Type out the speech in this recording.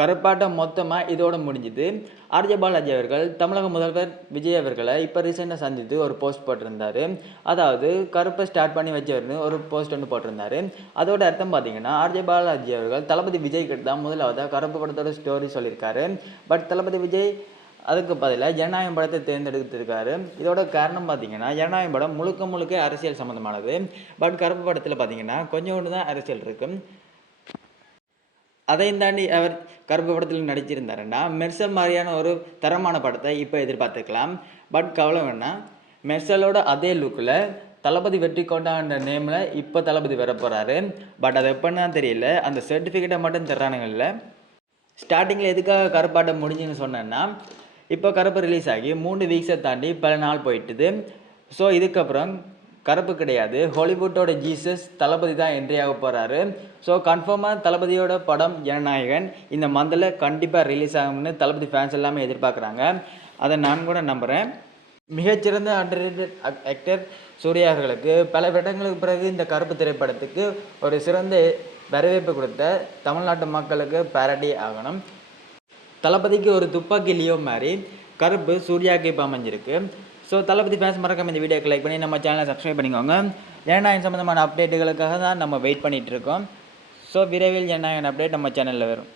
கருப்பாட்டம் மொத்தமாக இதோட முடிஞ்சுது. ஆர்ஜே பாலாஜி அவர்கள் தமிழக முதல்வர் விஜய் அவர்களை இப்போ ரீசெண்டாக சந்தித்து ஒரு போஸ்ட் போட்டிருந்தாரு. அதாவது கருப்பை ஸ்டார்ட் பண்ணி வச்சவர்னு ஒரு போஸ்ட் ஒன்று போட்டிருந்தாரு. அதோட அர்த்தம் பார்த்தீங்கன்னா ஆர்ஜே பாலாஜி அவர்கள் தளபதி விஜய் கிட்ட தான் முதலாவதாக கருப்பு படத்தோட ஸ்டோரி சொல்லியிருக்காரு. பட் தளபதி விஜய் அதுக்கு பதிலாக ஜனநாயகம் படத்தை தேர்ந்தெடுத்திருக்காரு. இதோட காரணம் பார்த்தீங்கன்னா ஜனநாயகம் படம் முழுக்க முழுக்க அரசியல் சம்மந்தமானது. பட் கருப்பு படத்தில் பார்த்தீங்கன்னா கொஞ்சோண்டு தான் அரசியல் இருக்குது. அதையும் தாண்டி அவர் கருப்பு படத்தில் நடிச்சிருந்தாருன்னா மெர்சல் மாதிரியான ஒரு தரமான படத்தை இப்போ எதிர்பார்த்துக்கலாம். பட் கவலை வேணாம், மெர்சலோட அதே லுக்கில் தளபதி வெற்றி கொண்டான்ற நேமில் இப்போ தளபதி வர போகிறாரு. பட் அது எப்போன்னா தெரியல, அந்த சர்டிஃபிகேட்டை மட்டும் தர்றானுங்கல்ல. ஸ்டார்டிங்கில் எதுக்காக கருப்பாட்டம் முடிஞ்சுன்னு சொன்னேன்னா, இப்போ கருப்பு ரிலீஸ் ஆகி 3 வீக்ஸை தாண்டி பல நாள் போயிட்டுது. ஸோ இதுக்கப்புறம் கருப்பு கிடையாது, ஹாலிவுட்டோட ஜீசஸ் தளபதி தான் என்ட்ரி ஆக போகிறாரு. ஸோ கன்ஃபார்மாக தளபதியோட படம் ஜனநாயகன் இந்த மந்தில் கண்டிப்பாக ரிலீஸ் ஆகும்னு தளபதி ஃபேன்ஸ் எல்லாமே எதிர்பார்க்குறாங்க. அதை நான் கூட நம்புகிறேன். மிகச்சிறந்த அண்டர்ரேட்டட் ஆக்டர் சூர்யா அவர்களுக்கு பல வருடங்களுக்கு பிறகு இந்த கருப்பு திரைப்படத்துக்கு ஒரு சிறந்த வரவேற்பு கொடுத்த தமிழ்நாட்டு மக்களுக்கு பாராட்டி ஆகணும். தளபதிக்கு ஒரு துப்பாக்கி லியோ மாதிரி கருப்பு சூர்யாவுக்கு இப்போ அமைஞ்சிருக்கு. ஸோ தளபதி ஃபேன்ஸ் மறக்காம இந்த வீடியோக்கு லைக் பண்ணி நம்ம சேனலை சப்ஸ்கிரைப் பண்ணிக்கோங்க. ஜனநாயகன் சம்மந்தமான அப்டேட்டுகளுக்காக தான் நம்ம வெயிட் பண்ணிகிட்டு இருக்கோம். ஸோ விரைவில் ஜனநாயகன் அப்டேட் நம்ம சேனலில் வரும்.